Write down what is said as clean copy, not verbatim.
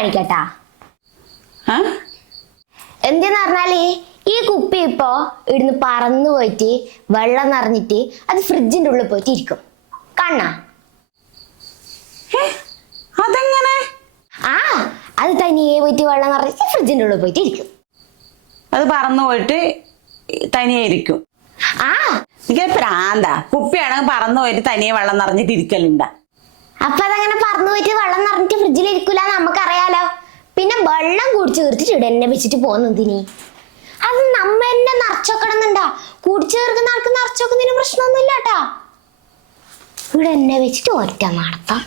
കാണിക്കട്ടാ. എന്തെന്ന് പറഞ്ഞാല് ഈ കുപ്പി ഇപ്പോ ഇവിടുന്ന് പറന്നു പോയിട്ട് വെള്ളം നിറഞ്ഞിട്ട് അത് ഫ്രിഡ്ജിന്റെ ഉള്ളിൽ പോയിട്ട് ഇരിക്കും. കാണാ? അതെങ്ങനെ? അത് തനിയെ പോയിട്ട് വെള്ളം നിറഞ്ഞിട്ട് ഫ്രിഡ്ജിന്റെ ഉള്ളിൽ പോയിട്ട് ഇരിക്കും. അത് പറന്നു പോയിട്ട് തനിയെ ഇരിക്കും? എനിക്ക് പ്രാന്താ. കുപ്പിയാണെങ്കിൽ പറന്നു പോയിട്ട് തനിയെ വെള്ളം നിറഞ്ഞിട്ട് ഇരിക്കലുണ്ടാ? അപ്പൊ അതങ്ങനെ പറന്നു പോയിട്ട് വെള്ളം നിറഞ്ഞിട്ട് ഫ്രിഡ്ജിൽ ഇരിക്കൂല നമുക്കറിയാലോ. പിന്നെ വെള്ളം കുടിച്ചു തീർത്തിട്ട് ഇവിടെ എന്നെ വെച്ചിട്ട് പോകുന്നതിന് അത് നമ്മ എന്നെ നിറച്ചോക്കണമെന്നുണ്ടാ. കുടിച്ചു തീർക്കുന്ന ആൾക്ക് നിറച്ചോക്കുന്നതിന് പ്രശ്നമൊന്നുമില്ല കേട്ടാ. ഇവിടെ എന്നെ വെച്ചിട്ട് ഒറ്റ നടത്താം.